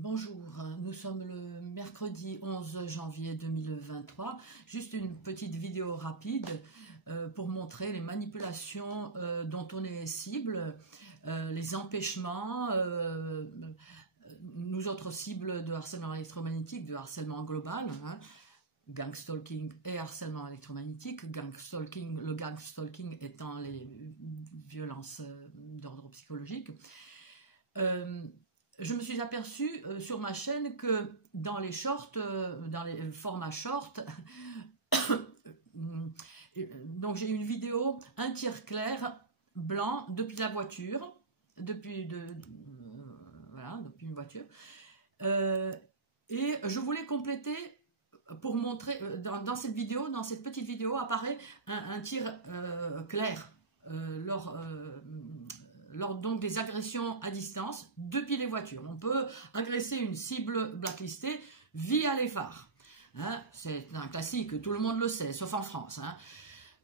Bonjour, nous sommes le mercredi 11 janvier 2023. Juste une petite vidéo rapide pour montrer les manipulations dont on est cible, les empêchements, nous autres cibles de harcèlement électromagnétique, de harcèlement global, gang stalking et harcèlement électromagnétique, le gang stalking étant les violences d'ordre psychologique. Je me suis aperçue sur ma chaîne que dans les shorts, dans les formats short, donc j'ai une vidéo, un tir clair blanc depuis la voiture, depuis une voiture, et je voulais compléter pour montrer, dans cette vidéo, dans cette petite vidéo apparaît un tir clair lors donc des agressions à distance depuis les voitures. On peut agresser une cible blacklistée via les phares. C'est un classique, tout le monde le sait, sauf en France.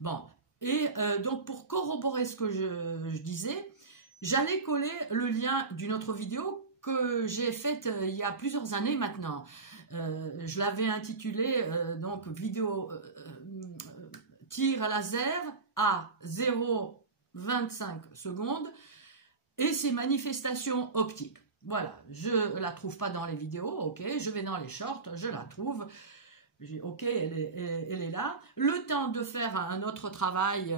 Bon, et donc pour corroborer ce que je disais, j'allais coller le lien d'une autre vidéo que j'ai faite il y a plusieurs années maintenant. Je l'avais intitulée donc vidéo tir laser à 0,25 secondes et ses manifestations optiques. Voilà, je ne la trouve pas dans les vidéos, ok, je vais dans les shorts, je la trouve, ok, elle est là. Le temps de faire un autre travail,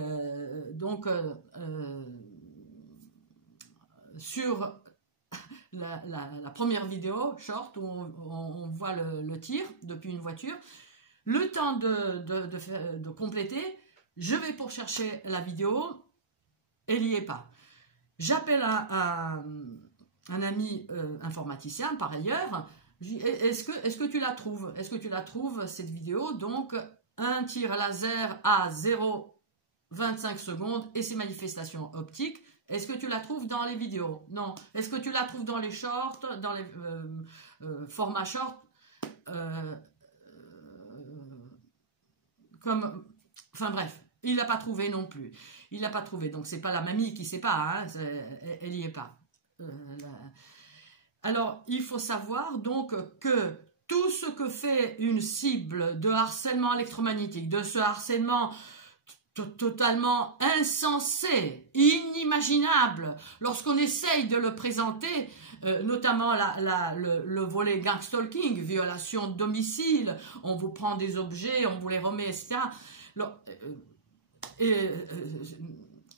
sur la première vidéo, short, où on voit le tir depuis une voiture, le temps de compléter, je vais pour chercher la vidéo, elle n'y est pas. J'appelle un ami informaticien par ailleurs. Je dis, est-ce que tu la trouves? Est-ce que tu la trouves cette vidéo? Donc un tir laser à 0,25 secondes et ses manifestations optiques. Est-ce que tu la trouves dans les vidéos? Non. Est-ce que tu la trouves dans les shorts, dans les formats shorts enfin bref. Il ne l'a pas trouvé non plus. Il ne l'a pas trouvé. Donc, ce n'est pas la mamie qui ne sait pas. Elle n'y est pas. Alors, il faut savoir donc que tout ce que fait une cible de harcèlement électromagnétique, de ce harcèlement totalement insensé, inimaginable, lorsqu'on essaye de le présenter, notamment le volet gang stalking, violation de domicile, on vous prend des objets, on vous les remet, etc.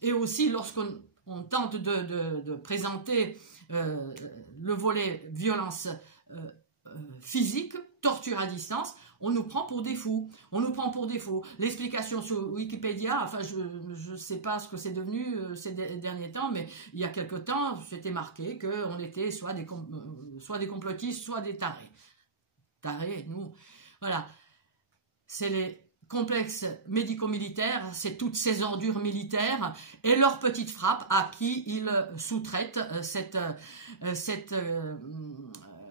Et aussi lorsqu'on tente de présenter le volet violence physique, torture à distance, on nous prend pour des fous. On nous prend pour des fous. L'explication sur Wikipédia, enfin je ne sais pas ce que c'est devenu ces derniers temps, mais il y a quelque temps, c'était marqué qu'on était soit des complotistes, soit des tarés. Tarés, nous. Voilà. C'est les complexes médico-militaires, c'est toutes ces ordures militaires et leurs petites frappes à qui ils sous-traitent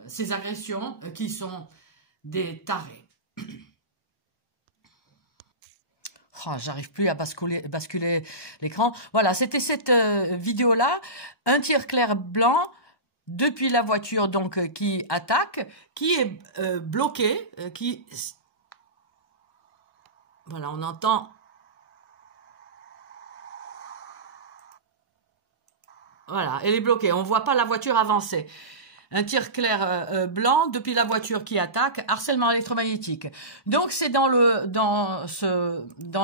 ces agressions qui sont des tarés. Oh, j'arrive plus à basculer l'écran. Voilà, c'était cette vidéo-là, un tir clair blanc depuis la voiture donc qui attaque, qui est bloqué, voilà, on entend. Voilà, elle est bloquée. On ne voit pas la voiture avancer. Un tir clair blanc depuis la voiture qui attaque, harcèlement électromagnétique. Donc c'est dans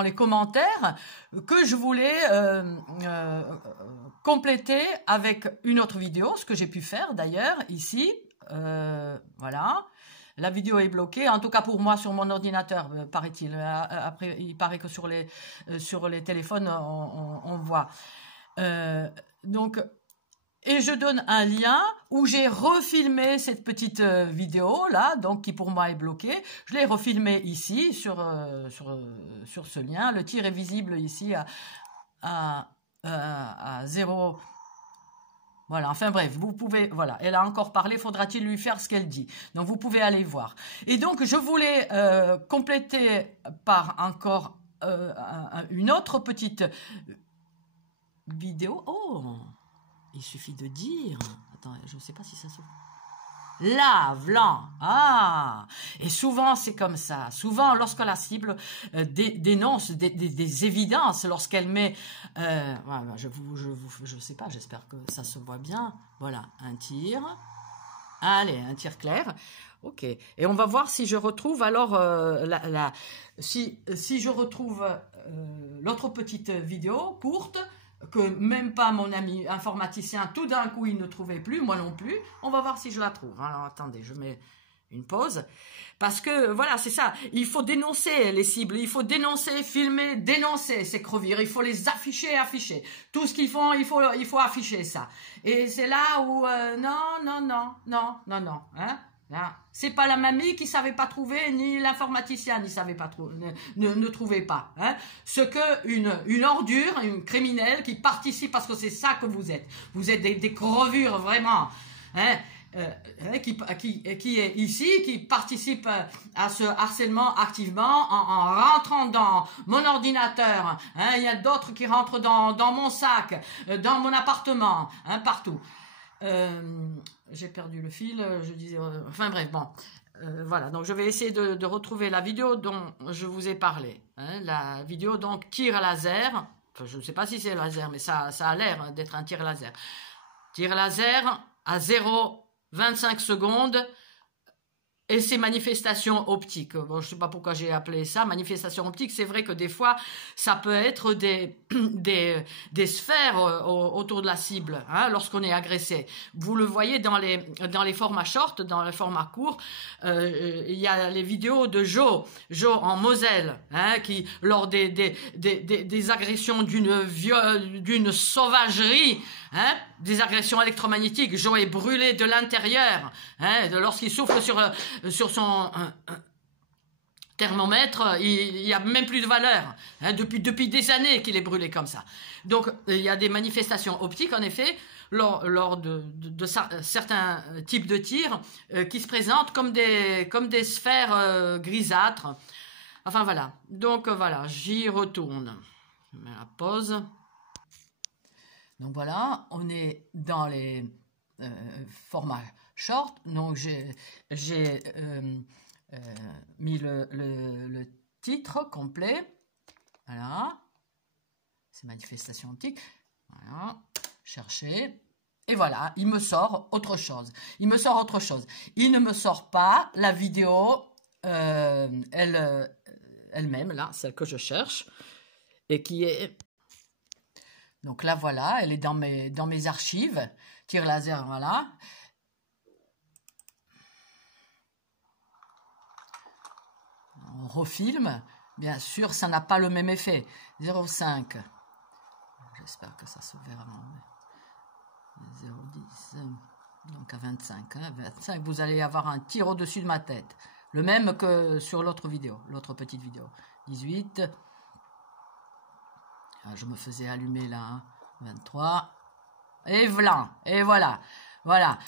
les commentaires que je voulais compléter avec une autre vidéo, ce que j'ai pu faire d'ailleurs ici. Voilà. La vidéo est bloquée, en tout cas pour moi sur mon ordinateur, paraît-il. Après, il paraît que sur les téléphones, on voit. Et je donne un lien où j'ai refilmé cette petite vidéo là, donc qui pour moi est bloquée. Je l'ai refilmé ici sur ce lien. Le tir est visible ici à 0. Voilà, enfin bref, vous pouvez, voilà, elle a encore parlé, faudra-t-il lui faire ce qu'elle dit? Donc vous pouvez aller voir. Et donc je voulais compléter par encore une autre petite vidéo. Oh, il suffit de dire, attends, je ne sais pas si ça s'ouvre. Là, blanc. Ah. Et souvent, c'est comme ça. Souvent, lorsque la cible dénonce des évidences, lorsqu'elle met... voilà, je sais pas, j'espère que ça se voit bien. Voilà, un tir. Allez, un tir clair. Ok. Et on va voir si je retrouve alors... si je retrouve l'autre petite vidéo courte, que même pas mon ami informaticien, tout d'un coup, il ne trouvait plus, moi non plus. On va voir si je la trouve. Alors, attendez, je mets une pause. Parce que, voilà, c'est ça. Il faut dénoncer les cibles. Il faut dénoncer, filmer, dénoncer ces crevires. Il faut les afficher. Tout ce qu'ils font, il faut afficher ça. Et c'est là où, non. Hein? C'est pas la mamie qui savait pas trouver, ni l'informaticien ne trouvait pas. Hein. Ce que une ordure, une criminelle qui participe, parce que c'est ça que vous êtes. Vous êtes des crevures vraiment. Hein, qui est ici, qui participe à ce harcèlement activement en rentrant dans mon ordinateur. Hein, il y a d'autres qui rentrent dans mon sac, dans mon appartement, hein, partout. J'ai perdu le fil, je disais, enfin bref, bon, voilà, donc je vais essayer de retrouver la vidéo dont je vous ai parlé, hein, la vidéo donc tir laser, enfin, je ne sais pas si c'est laser, mais ça a l'air d'être un tir laser à 0,25 secondes, et ces manifestations optiques. Bon, je ne sais pas pourquoi j'ai appelé ça manifestation optique. C'est vrai que des fois, ça peut être des sphères autour de la cible, hein, lorsqu'on est agressé. Vous le voyez dans les formats short, dans les formats courts. Il y a les vidéos de Joe en Moselle, hein, qui, lors des agressions d'une sauvagerie, hein, des agressions électromagnétiques, Joe est brûlé de l'intérieur, hein, lorsqu'il souffle sur son thermomètre, il n'y a même plus de valeur, hein, depuis des années qu'il est brûlé comme ça. Donc il y a des manifestations optiques en effet lors de certains types de tirs qui se présentent comme des sphères grisâtres. Enfin voilà, donc voilà, j'y retourne. Je mets la pause. Donc voilà, on est dans les formats short. Donc j'ai mis le titre complet. Voilà. C'est manifestation optique. Voilà. Chercher. Et voilà, il me sort autre chose. Il ne me sort pas la vidéo elle-même, là, celle que je cherche. Et qui est... Donc là, voilà, elle est dans mes archives. Tir laser, voilà. On refilme. Bien sûr, ça n'a pas le même effet. 0,5. J'espère que ça se verra. 0,10. Donc à 25. Hein, 25, vous allez avoir un tir au-dessus de ma tête. Le même que sur l'autre vidéo, l'autre petite vidéo. 18. Je me faisais allumer là, hein. 23, et voilà, voilà.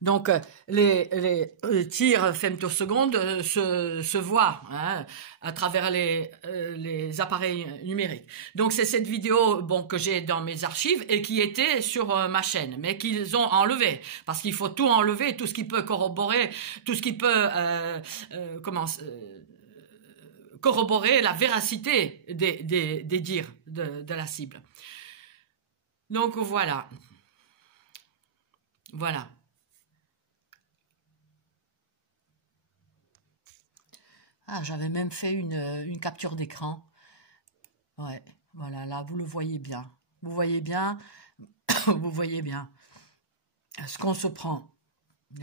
Donc les tirs femtosecondes se voient, hein, à travers les appareils numériques. Donc c'est cette vidéo, bon, que j'ai dans mes archives et qui était sur ma chaîne, mais qu'ils ont enlevé, parce qu'il faut tout enlever, tout ce qui peut corroborer, tout ce qui peut corroborer la véracité des dires de la cible. Donc voilà. Voilà. Ah, j'avais même fait une capture d'écran. Ouais, voilà, là, vous le voyez bien. Vous voyez bien, vous voyez bien ce qu'on se prend.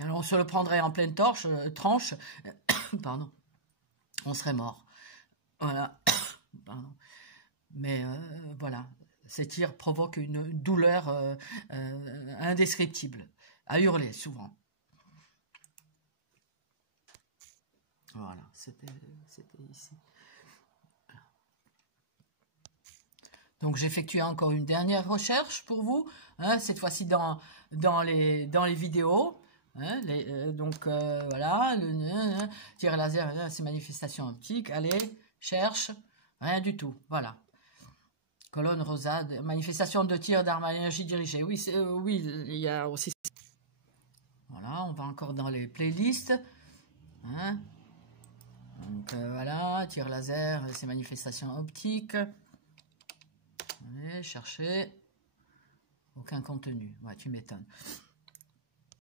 Alors, on se le prendrait en pleine tranche, pardon, on serait mort. Voilà, pardon. Mais voilà, ces tirs provoquent une douleur indescriptible, à hurler souvent. Voilà, c'était ici. Donc j'effectue encore une dernière recherche pour vous, hein, cette fois-ci dans les vidéos. Hein, donc voilà, le tir laser, c'est manifestation optique. Allez, cherche, rien du tout. Voilà. Colonne rosade, manifestation de tir d'arme à énergie dirigée. Oui, oui, il y a aussi. Voilà, on va encore dans les playlists. Hein. Donc voilà, tir laser, ces manifestations optiques. Allez, chercher. Aucun contenu. Ouais, tu m'étonnes.